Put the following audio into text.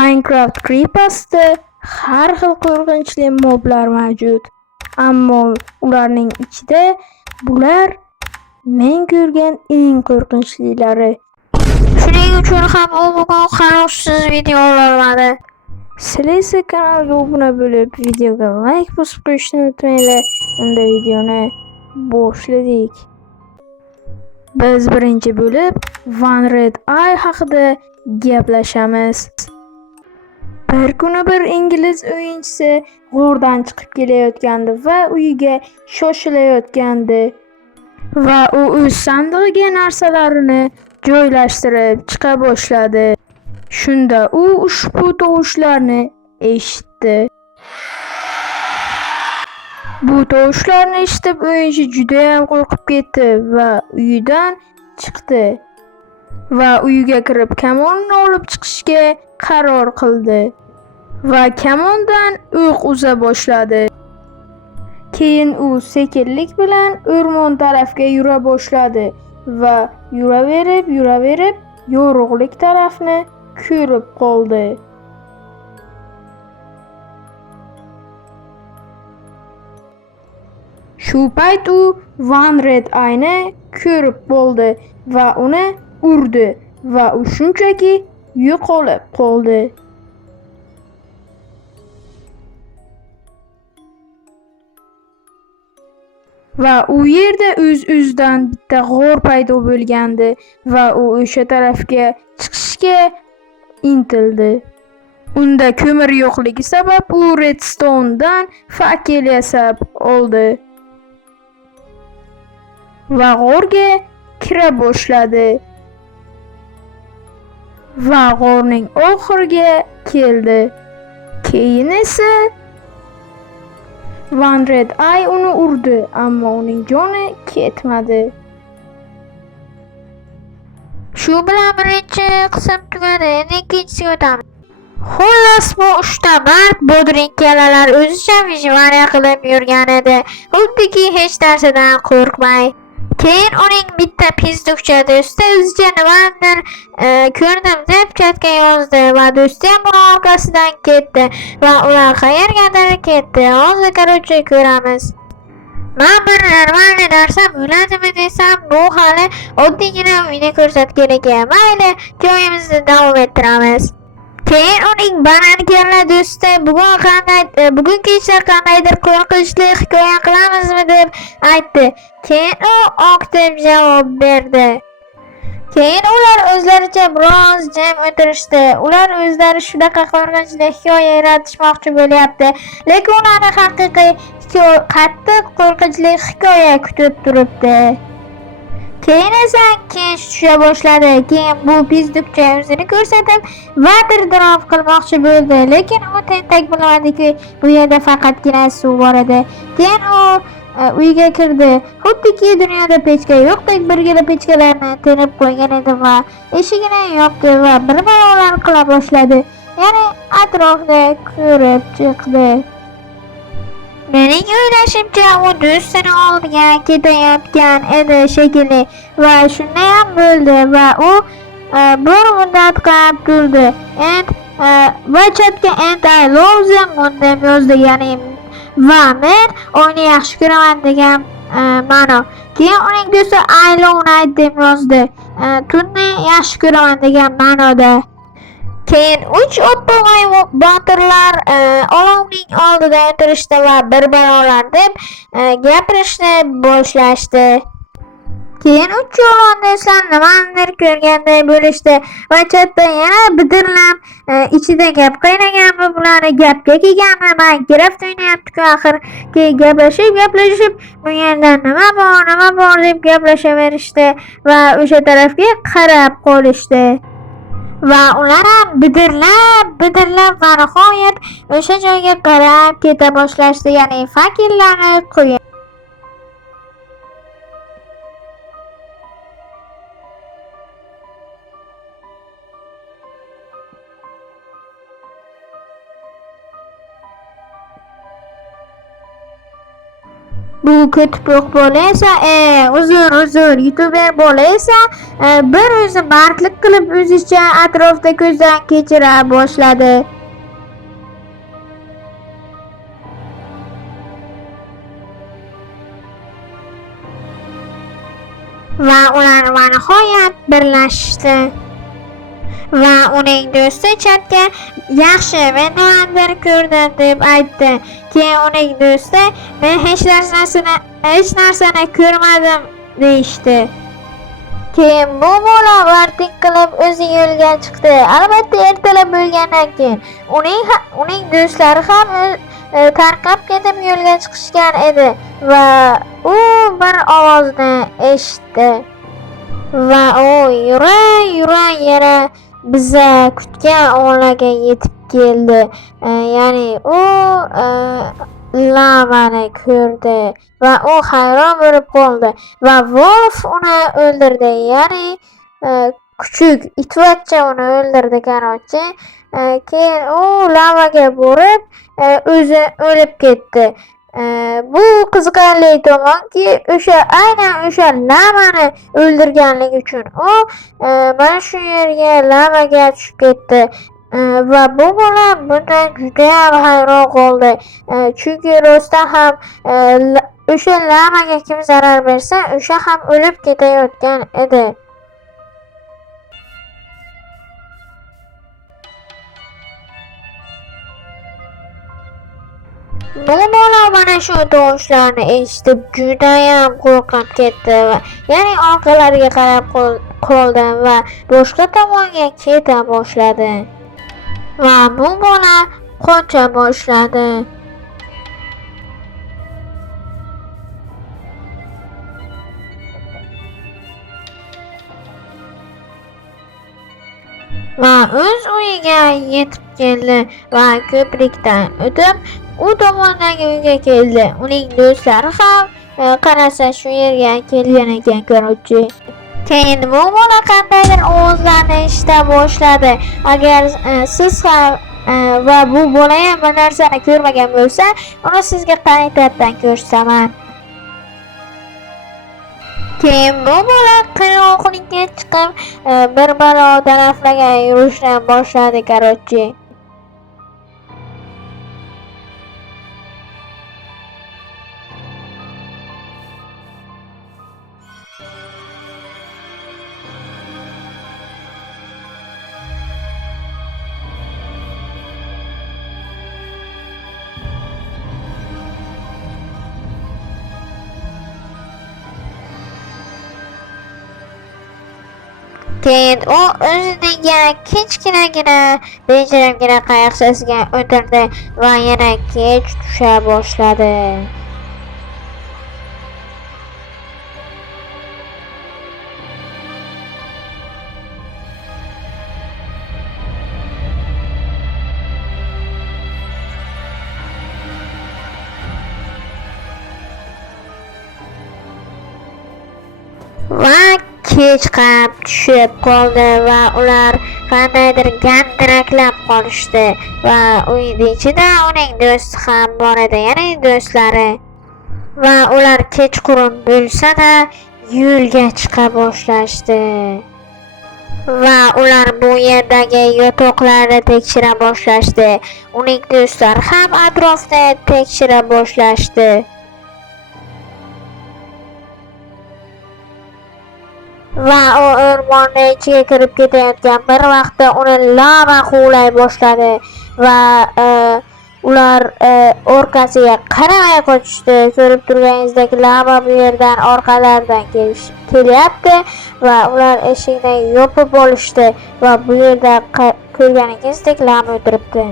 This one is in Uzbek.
Minecraft Creepers'da har xil qo'rqinchli moblar mavjud. Ammo ularning ichida bular men ko'rgan eng qo'rqinchlilari. Shuning uchun ham u bugun qarovsiz video ololmadi. Sizlar esa kanalga obuna bo'lib, videoga like bosib qo'yishni unutmanglar. Unda videoni boshladik. Biz birinchi bo'lib One Red Eye haqida gaplashamiz. Bir kuni bir ingliz o'yinchisi g'ordan chiqib kelayotgandi va uyiga shoshilayotgandi. Va u o'z sandig'iga narsalarini joylashtirib chiqa boshladi. Shunda u ushbu tovushlarni eshitdi. Bu tovushlarni eshitib o'yinchi juda ham qo'rqib ketdi va uyidan chiqdi. Va uyiga kirib kamonni olib chiqishga qaror qildi. Va kamondan o'q uza boshladi. Keyin u sekinlik bilan o'rmon tarafga yura boshladi va yuraverib yorug'lik tarafni ko'rib qoldi. Shu payt u One Red Eye'ni ko'rib qoldi va uni urdi va u shunchaki yo'qolib qoldi. Va u yerda o'z-o'zidan bitta g'or paydo bo'lgandi va u o'sha tarafga chiqishga intildi. Unda ko'mir yo'qligi sabab u redstone'dan fakel yasab oldi va g'orga kira boshladi. Va g'orning oxiriga keldi. Keyin esa One Red Eye uni urdi, ammo uning joni ketmadi. Shu bilan birinchi qism tugadi. Endi ikkinchisiga o'tamiz. Xullas, bu 3 ta mard bodringkalalar o'zicha vijvariya qilib yurgan edi, xuddiki hech narsadan qo'rqmay. Keyin uning bitta pizdukcha do'sti o'zicha nimadir ko'rdim deb chatga yozdi va do'sti ham uni orqasidan ketdi va ular qayergadir ketdi. Hozir qarochi ko'ramiz. Men bir normalniy narsa bo'ladimi desam, bu hali oddiygina uyni ko'rsatgan ekan. Mayli, joyimizni davom ettiramiz. Keyin uning banankalla do'sti bugun kecha qandaydir qo'rqinchli hikoya qilamizmi deb aytdi. Keyin u ok deb javob berdi. Keyin ular o'zlaricha biroz jim o'tirishdi. Ular o'zlari shunaqa qo'rqinchli hikoya yaratishmoqchi bo'lyapti, lekin ularni haqiqiy qattiq qo'rqinchli hikoya kutib turibdi. Keyin esa kech tusha boshladi. Keyin bu pizdukcha o'zini ko'rsatib va dirdirov qilmoqchi bo'ldi, lekin u tentak bilmadiki, bu yerda faqatgina suv bor edi. Keyin u uyga kirdi. Xuddiki dunyoda pechka yo'qdek birgina pechkalarni terib qo'ygan edi va eshigini yopdi va bir-birlar qila boshladi. Ya'ni atrofda ko'rib chiqdi. Mening o'ylashimcha, u do'stini oldiga ketayotgan edi shekilli va shunday ham bo'ldi va u bir muddat qarab turdi. Va chatga I love the moon deb yozdi, ya'ni va men o'yinni yaxshi ko'raman degan ma'no. Keyin uning do'sti I love night deb yozdi, tunni yaxshi ko'raman degan ma'noda. Keyin 3 oppoq botirlar olovning oldida o'tirishdi va bir-birlar deb gapirishni boshlashdi. Keyin 3 o'g'lon do'stlar nimanidir ko'rganday bo'lishdi va chatda yana bidirlab ichida gap qaynaganmi, bularni gapga kelganmi, Minecraft o'ynayapti-ku axir. Keyin gaplashib bu yerda nima bor deb gaplashaverishdi va o'sha tarafga qarab qolishdi. Va ular ham bidirlab va nihoyat o'sha joyga qarab keta boshlashdi, ya'ni fakellarni qo'yib. bu kötüplük bola esa uzr youtuber bola esa bir o'zi mardlik qilib o'zicha atrofda ko'zdan kechira boshladi. Va ular nihoyat birlashdi. Va uning do'sti chatga yaxshi men nimadir ko'rdim deb aytdi. Keyin uning do'sti men hech narsani ko'rmadim deyishdi. Keyin bu bola vartik qilib o'zi yo'lga chiqdi. Albatta ertalab bo'lgandan keyin uning do'stlari ham tarqab ketib yo'lga chiqishgan edi va u bir ovozni eshitdi. Va u yura yana biza kutgan o'g'liga yetib keldi. Ya'ni u lamani ko'rdi va u hayron bo'lib qoldi va Wolf uni o'ldirdi. Ya'ni kuchuk itvachcha uni o'ldirdi qarochi. Keyin u lavaga borib o'zi o'lib ketdi. Bu qiziqarli tomonki aynan o'sha lamani o'ldirganligi uchun u mana shu yerga lavaga tushib ketdi. Va bu bola bundan juda ham hayron qoldi. Chunki rostdan ham o'sha lamaga kim zarar bersa, o'sha ham o'lib ketayotgan edi. Bu bola mana shu tovushlarni eshitib judayam qo'rqib ketdi va ya'ni orqalariga qarab qoldi va boshqa tomonga keta boshladi. Va bu bola qocha boshladi. Va o'z uyiga yetib keldi va ko'prikdan o'tib u tomondagi uyga keldi. Uning do'stlari ham qarasa shu yerga kelgan ekan ko'ruvchi. Keyin bu bola qandaydir ovozlarni eshita boshladi. Agar siz ham va bu bola ham bir narsani ko'rmagan bo'lsa, uni sizga qaytadan ko'rsaman. Keyin bu bola qirg'oqlikka chiqib bir balo taraflarga yurishni boshladi qarochi. Keyin u o'zining yana kichkinagina bejirimgina qayiqchasiga o'tirdi va yana kech tusha boshladi. Va kech qarab tushib qoldi va ular qandaydir gandiraklab qolishdi va uyning ichida uning do'sti ham bor edi, ya'ni do'stlari. Va ular kechqurun bo'lsa-da yo'lga chiqa boshlashdi. Va ular bu yerdagi yotoqlarni tekshira boshlashdi. Uning do'stlari ham atrofni tekshira boshlashdi. Va u o'rmonning ichiga kirib ketayotgan bir vaqtda uni lava quvlay boshladi va ular orqasiga qaramay qochishdi. Ko'rib turganingizdek lava bu yerdan orqalaridan kelyapti va ular eshikni yopib olishdi va bu yerda ko'rganingizdek lava o'tiribdi.